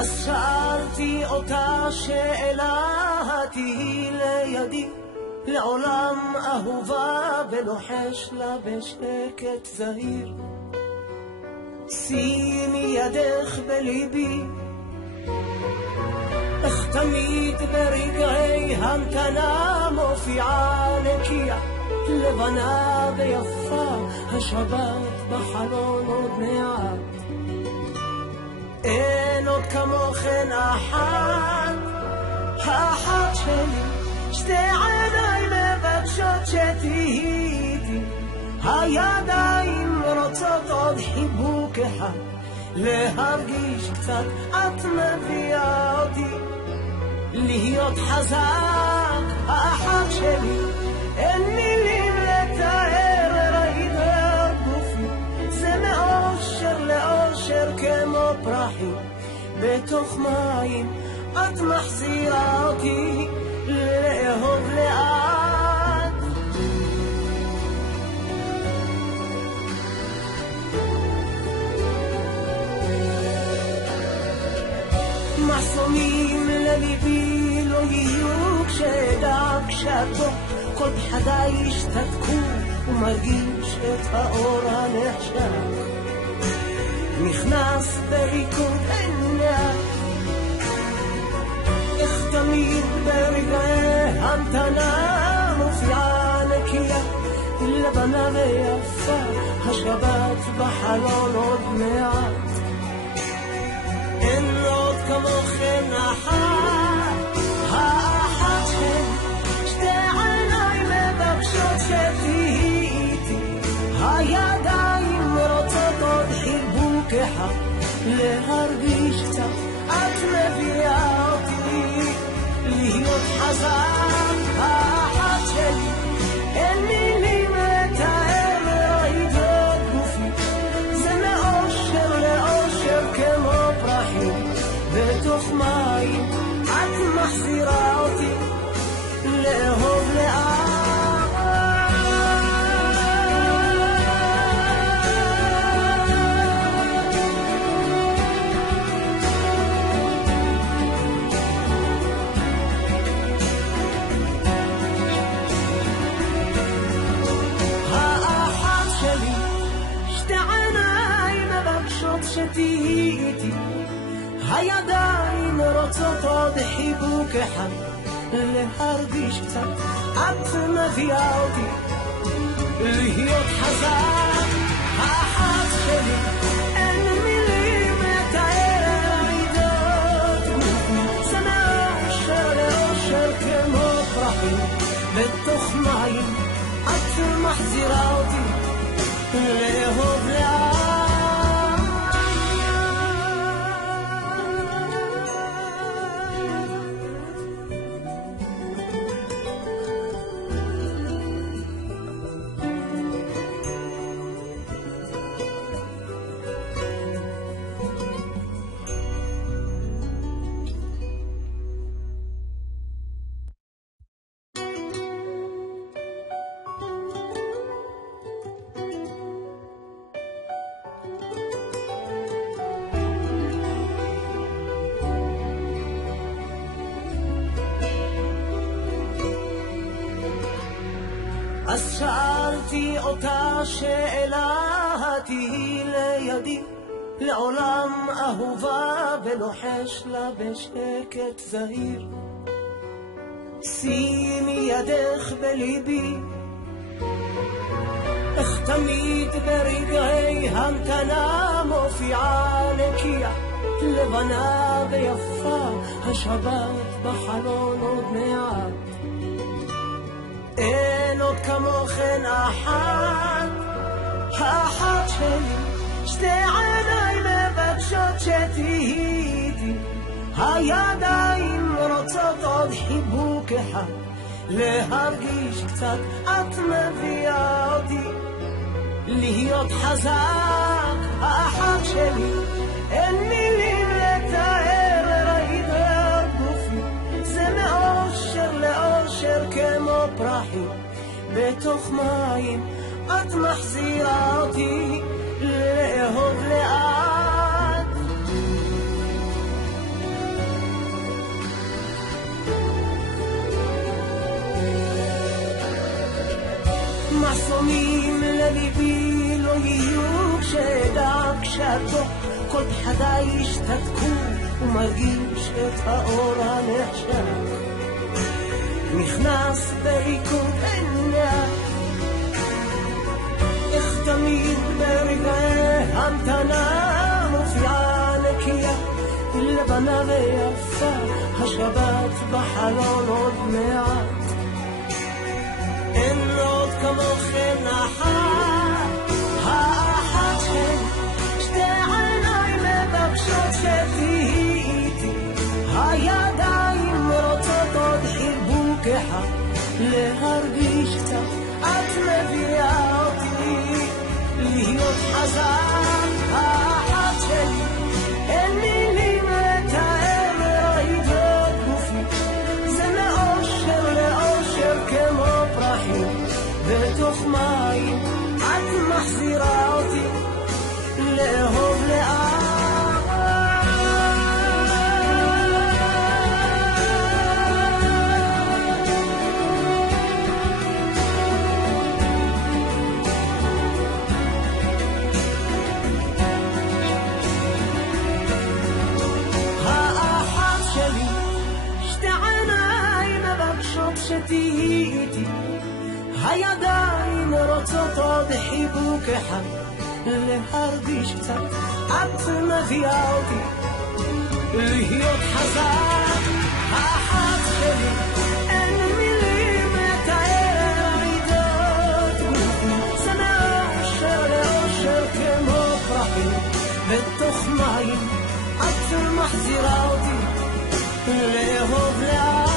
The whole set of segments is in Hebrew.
אז שאלתי אותה שאלה, תהי לידי לעולם אהובה, ולוחש לה בשקט זהיר, שימי ידך בליבי, איך תמיד ברגעי המתנה מופיעה נקייה, לבנה ויפה, השבת בחלון עוד מעט. אין עוד כמוכן אחת, האחת שלי, שתי עיניי מבקשות שתהיי איתי, הידיים רוצות עוד חיבוק אחד, להרגיש קצת את מביאה אותי, להיות חזק, האחת שלי, אין מילים לתאר, ראית את גופי, זה מאושר לאושר כמו פרחים, בתוך מים את מחזירה אותי, לאהוב לאט. מחסומים לליבי לא יהיו, כשאדע כשאתו כל פחדיי ישתתקו, ומרגיש את האור הנחשך נכנס בריקוד עיניה, איך תמיד ברגעי המתנה מופיעה נקייה, לבנה ויפה, השבת בחלון עוד מעט. אין עוד כמוכן אחת, האחת שתי עיניי מבקשות שתהיי איתי, הידיים רוצות עוד חיבוק אחד, להרגיש קצת את מביאה אותי, להיות חזק, האחת שלי, אין מילים לתאר, ראית את גופי, זה מאושר לאושר כמו פרחים, בתוך מים את מחזירה אותי, לאהוב לאט. שתהיי איתי, הידיים רוצות עוד חיבוק אחד, להרגיש קצת את מביאה אותי, להיות חזק, האחת שלי, אין מילים לתאר, עידות גופי, זה מאושר לאושר כמו פרחים, בתוך מים את מחזירה אותי, לאהוב לאט. אז שאלתי אותה שאלה, תהי לידי לעולם אהובה, ולוחש לה בשקט זהיר, שימי ידך בליבי, איך תמיד ברגעי המתנה מופיעה נקייה, לבנה ויפה, השבת בחלון עוד מעט. אין עוד כמוכן אחת, האחת שלי, שתי עיניי מבקשות שתהיי איתי, הידיים רוצות עוד חיבוק אחד, להרגיש קצת את מביאה אותי, להיות חזק, האחת שלי, אין מילים לתאר, ראית את גופי, זה מאושר לאושר כמו פרחים, בתוך מים את מחזירה אותי, לאהוב לאט. מחסומים לליבי לא יהיו כשאדע כשאתו כל פחדיי ישתתקו ומרגיש את האור הנחשך נכנס בריקוד עיניה איך תמיד ברגעי המתנה מופיעה נקייה לבנה ויפה השבת בחלון עוד מעט אין עוד כמוכן אחת האחת של שתי עיניים מבקשות שתהיי איתי הידיים רוצות עוד חיבוק אחד להרגיש קצת את מביאה אותי להיות חזק האחת שלי אין מילים לתאר מרעידות גופי זה מאושר לאושר כמו פרחים בתוך מים את מחזירה אותי לאהוב לאט שתהיי איתי הידיים רוצות עוד חיבוק אחד להרגיש קצת את מביאה אותי להיות חזק האחת שלי אין מילים לתאר רעידות זה מאושר לאושר כמו פרחים בתוך מים את מחזירה אותי לאהוב לאט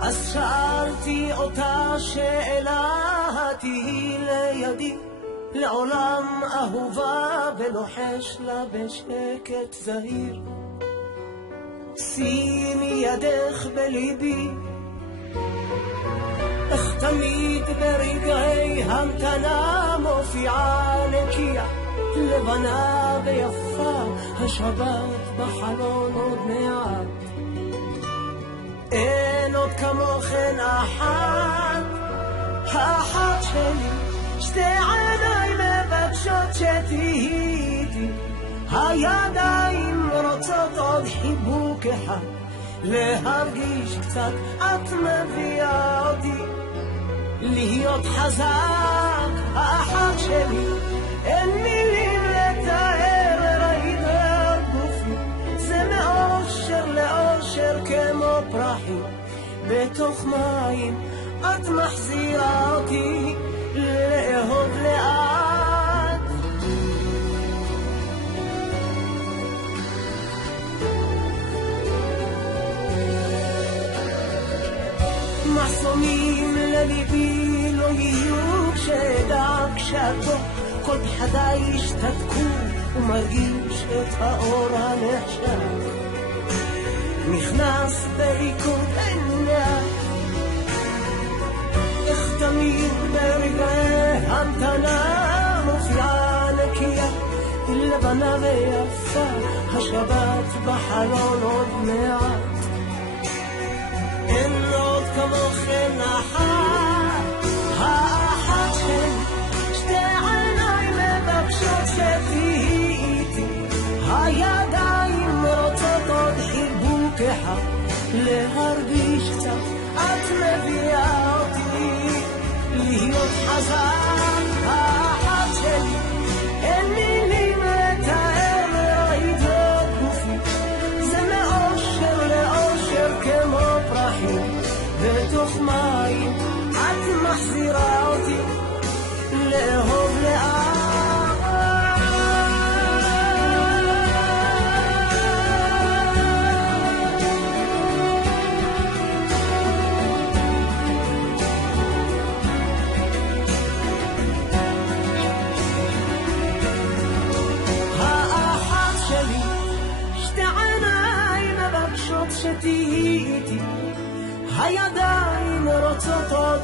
אז שאלתי אותה שאלה תהי לידי לעולם אהובה ולוחש לה בשקט זהיר שימי ידך בליבי איך תמיד ברגעי המתנה מופיעה נקייה לבנה ויפה השבת בחלון עוד מעט אין עוד כמוכן אחת האחת שלי שתי עיניים מבקשות שתהיי איתי הידיים רוצות עוד חיבוק אחד להרגיש קצת את מביאה אותי להיות חזק האחת שלי אין מילים לתאר רעידות גופי זה מאושר לאושר כמו פרחים בתוך מים את מחזירה אותי לאהוב לאט מחסומים לליבי לא יהיו כשאדע כשאתו כל פחדיי ישתתקו ומרגיש את האור הנחשך נכנס בריקוד עיניה איך תמיד ברגעי המתנה מופיעה נקייה לבנה ויפה השבת בחלון עוד מעט אין עוד כמוכן אחת האחת של שתי עיניים מבקשות שתהיי איתי הידיים רוצות עוד חיבוק אחד להרגיש קצת את מביאה אותי להיות חזק האחת שלי אין מילים לתאר מרעידות גופי זה מאושר לאושר כמו פרחים בתוך מים את מחזירה אותי לאהוב לאט הידיים רוצות עוד